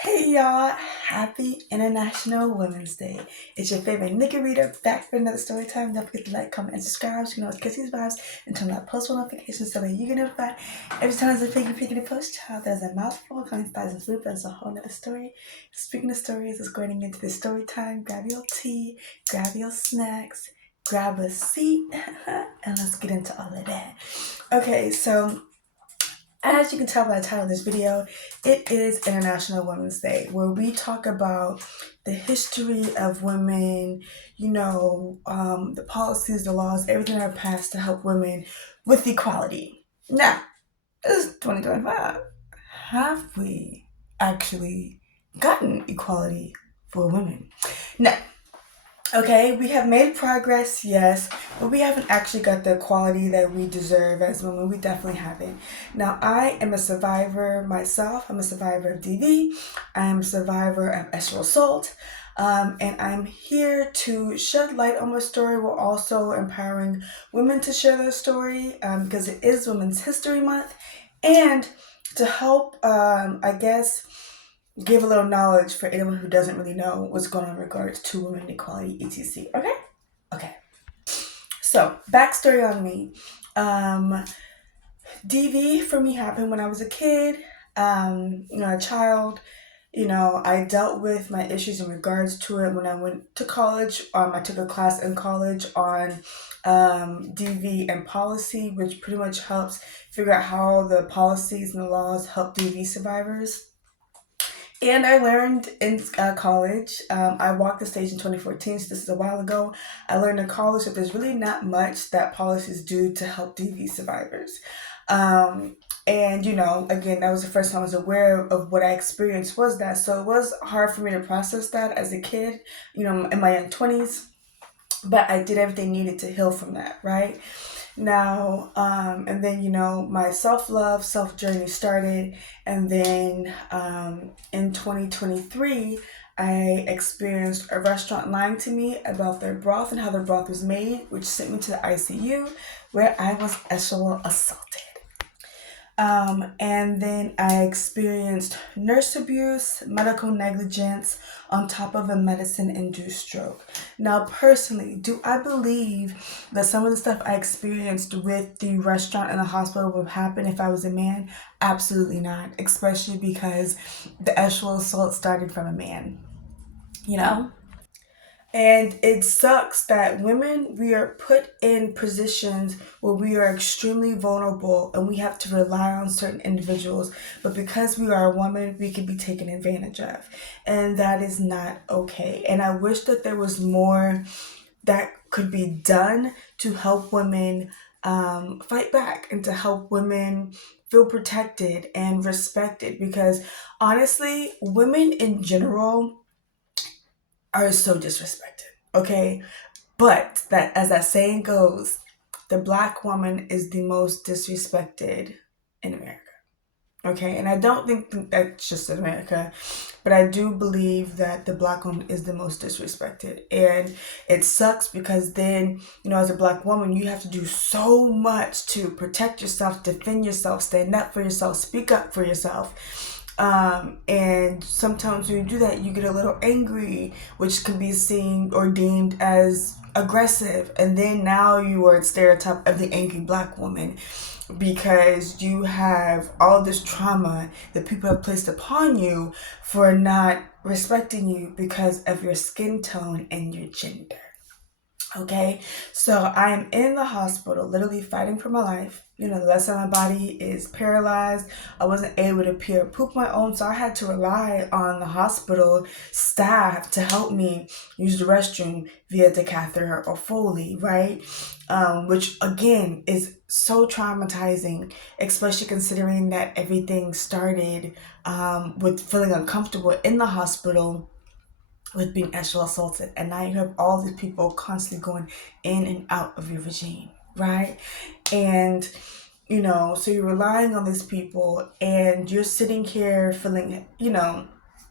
Hey y'all, happy International Women's Day. It's your favorite Nikki Reader back for another story time. Don't forget to like, comment, and subscribe so you can always catch these vibes and turn on that post notifications so that you get notified every time there's a figure post. Child, there's a mouthful coming thousands of food, but it's a whole nother story. Speaking of stories, let's going into the story time. Grab your tea, grab your snacks, grab a seat, and let's get into all of that. Okay, so as you can tell by the title of this video, it is International Women's Day, where we talk about the history of women, the policies, the laws, everything that are passed to help women with equality. Now, this is 2025. Have we actually gotten equality for women? No. Okay, we have made progress, yes, but we haven't actually got the equality that we deserve as women. We definitely haven't. Now, I am a survivor myself. I'm a survivor of DV. I am a survivor of sexual assault. And I'm here to shed light on my story while also empowering women to share their story because it is Women's History Month. And to help, give a little knowledge for anyone who doesn't really know what's going on in regards to women equality, etc. Okay. So, backstory on me. DV for me happened when I was a kid, a child. I dealt with my issues in regards to it when I went to college. I took a class in college on DV and policy, which pretty much helps figure out how the policies and the laws help DV survivors. And I learned in college, I walked the stage in 2014, so this is a while ago. I learned in college that there's really not much that policies do to help DV survivors. And, again, that was the first time I was aware of what I experienced was that. So it was hard for me to process that as a kid, in my young 20s. But I did everything needed to heal from that, right? Now, and then, my self-love, self-journey started. And then in 2023, I experienced a restaurant lying to me about their broth and how their broth was made, which sent me to the ICU where I was sexually assaulted. And then I experienced nurse abuse, medical negligence, on top of a medicine-induced stroke. Now, personally, do I believe that some of the stuff I experienced with the restaurant and the hospital would happen if I was a man? Absolutely not, especially because the sexual assault started from a man, you know? And it sucks that women, we are put in positions where we are extremely vulnerable and we have to rely on certain individuals. But because we are a woman, we can be taken advantage of. And that is not okay. And I wish that there was more that could be done to help women fight back and to help women feel protected and respected. Because honestly, women in general are so disrespected, okay? But that, as that saying goes, the black woman is the most disrespected in America. Okay, and I don't think that's just in America, but I do believe that the black woman is the most disrespected. And it sucks because then, as a black woman, you have to do so much to protect yourself, defend yourself, stand up for yourself, speak up for yourself. And sometimes when you do that, you get a little angry, which can be seen or deemed as aggressive. And then now you are a stereotype of the angry black woman because you have all this trauma that people have placed upon you for not respecting you because of your skin tone and your gender. Okay, so I am in the hospital, literally fighting for my life. The rest of my body is paralyzed. I wasn't able to pee or poop my own, so I had to rely on the hospital staff to help me use the restroom via the catheter or Foley, right? Which again is so traumatizing, especially considering that everything started with feeling uncomfortable in the hospital with being sexually assaulted, and now you have all these people constantly going in and out of your vagina, right? And so you're relying on these people and you're sitting here feeling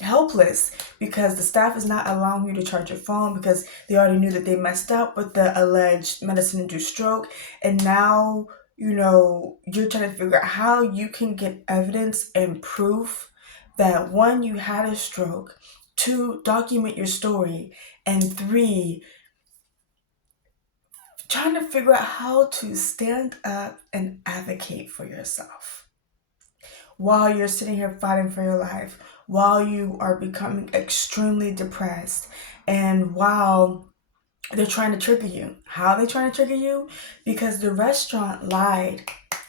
helpless because the staff is not allowing you to charge your phone because they already knew that they messed up with the alleged medicine-induced stroke. And now you're trying to figure out how you can get evidence and proof that one, you had a stroke, two, document your story, and three, trying to figure out how to stand up and advocate for yourself while you're sitting here fighting for your life, while you are becoming extremely depressed, and while they're trying to trigger you. How are they trying to trigger you? Because the restaurant lied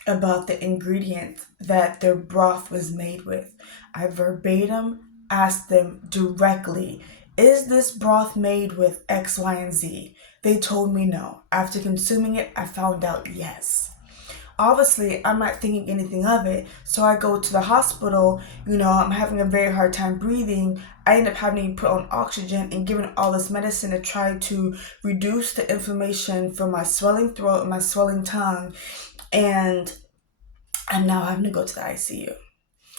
about the ingredients that their broth was made with. I verbatim asked them directly, is this broth made with X, Y, and Z? They told me no. After consuming it, I found out yes. Obviously, I'm not thinking anything of it, so I go to the hospital. I'm having a very hard time breathing. I end up having to be put on oxygen and given all this medicine to try to reduce the inflammation from my swelling throat and my swelling tongue, and I'm now having to go to the ICU.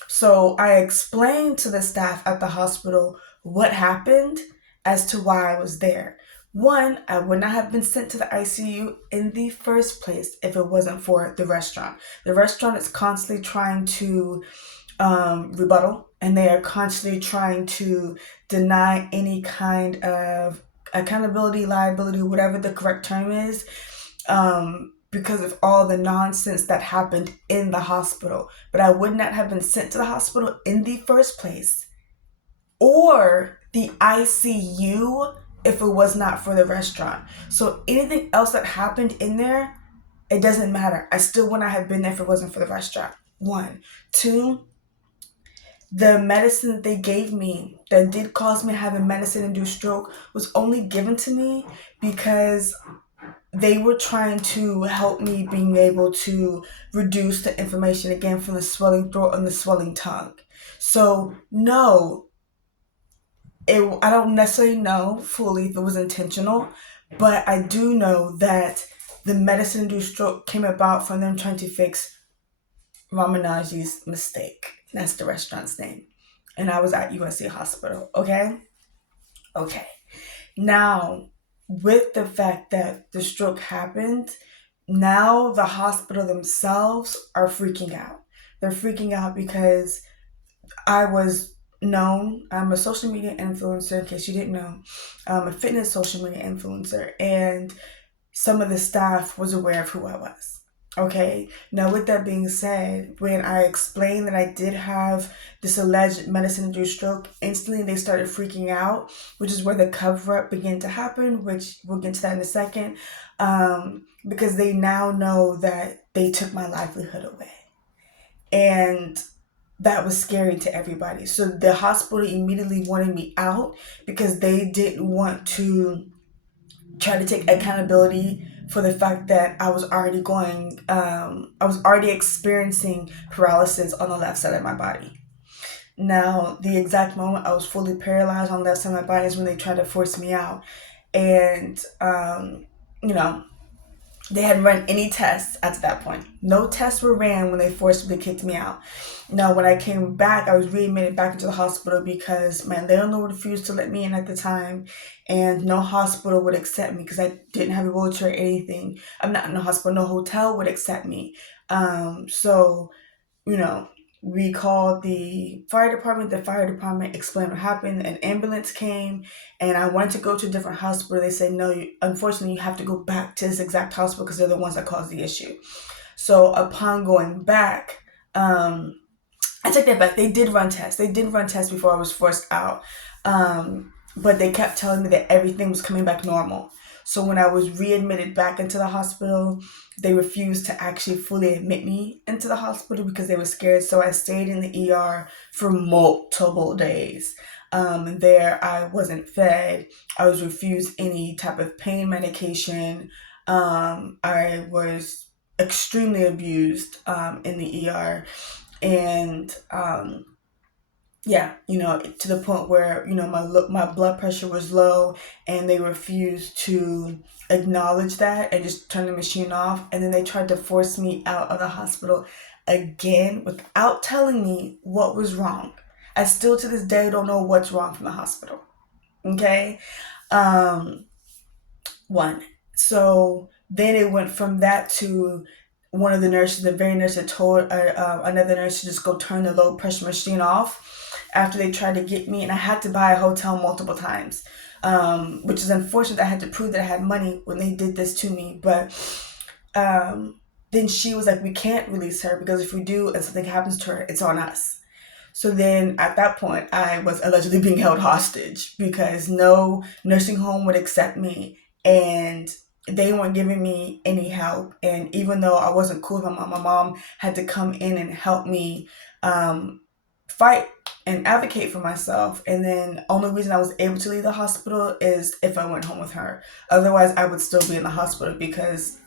So I explained to the staff at the hospital what happened as to why I was there. One, I would not have been sent to the ICU in the first place if it wasn't for the restaurant. The restaurant is constantly trying to rebuttal, and they are constantly trying to deny any kind of accountability, liability, whatever the correct term is, because of all the nonsense that happened in the hospital. But I would not have been sent to the hospital in the first place or the ICU if it was not for the restaurant. So anything else that happened in there, it doesn't matter. I still wouldn't have been there if it wasn't for the restaurant. One. Two, the medicine that they gave me that did cause me to have a medicine-induced stroke was only given to me because they were trying to help me being able to reduce the inflammation again from the swelling throat and the swelling tongue. So no, I don't necessarily know fully if it was intentional, but I do know that the medicine-induced stroke came about from them trying to fix Ramanaji's mistake. That's the restaurant's name. And I was at USC Hospital, okay? Okay. Now, with the fact that the stroke happened, now the hospital themselves are freaking out. They're freaking out because I was known. I'm a social media influencer, in case you didn't know. I'm a fitness social media influencer, and some of the staff was aware of who I was. Okay, now with that being said, when I explained that I did have this alleged medicine-induced stroke, instantly they started freaking out, which is where the cover-up began to happen, which we'll get to that in a second, because they now know that they took my livelihood away. And that was scary to everybody. So the hospital immediately wanted me out because they didn't want to try to take accountability for the fact that I was already experiencing paralysis on the left side of my body. Now, the exact moment I was fully paralyzed on the left side of my body is when they tried to force me out. And, they hadn't run any tests at that point. No tests were ran when they forcibly kicked me out. Now, when I came back, I was readmitted back into the hospital because my landlord refused to let me in at the time, and no hospital would accept me because I didn't have a wheelchair or anything. I'm not in a hospital. No hotel would accept me. We called the fire department. The fire department explained what happened. An ambulance came, and I wanted to go to a different hospital. They said, no, unfortunately, you have to go back to this exact hospital because they're the ones that caused the issue. So upon going back, I take that back. They did run tests. Before I was forced out. But they kept telling me that everything was coming back normal. So when I was readmitted back into the hospital, they refused to actually fully admit me into the hospital because they were scared. So I stayed in the ER for multiple days. There I wasn't fed. I was refused any type of pain medication. I was extremely abused in the ER. And to the point where, my blood pressure was low, and they refused to acknowledge that and just turn the machine off. And then they tried to force me out of the hospital again without telling me what was wrong. I still to this day don't know what's wrong from the hospital. Okay? So then it went from that to the very nurse that told another nurse to just go turn the low pressure machine off. after they tried to get me, and I had to buy a hotel multiple times, which is unfortunate. I had to prove that I had money when they did this to me. But then she was like, we can't release her because if we do and something happens to her, it's on us. So then at that point, I was allegedly being held hostage because no nursing home would accept me, and they weren't giving me any help. And even though I wasn't cool with my mom had to come in and help me fight and advocate for myself. And then only reason I was able to leave the hospital is if I went home with her. Otherwise, I would still be in the hospital because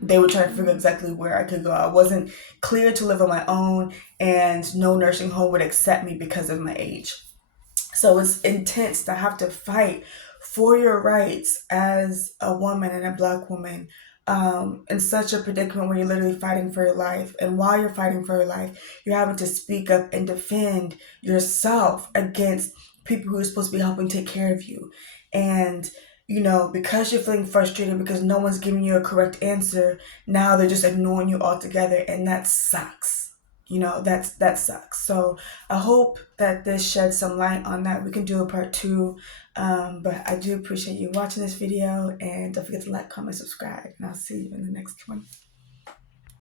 they were trying to figure exactly where I could go. I wasn't clear to live on my own, and no nursing home would accept me because of my age. So it's intense to have to fight for your rights as a woman and a Black woman, in such a predicament where you're literally fighting for your life. And while you're fighting for your life, you're having to speak up and defend yourself against people who are supposed to be helping take care of you. And because you're feeling frustrated because no one's giving you a correct answer, now they're just ignoring you altogether, and that sucks. That sucks. So I hope that this sheds some light on that. We can do a part two. But I do appreciate you watching this video, and don't forget to like, comment, subscribe, and I'll see you in the next one.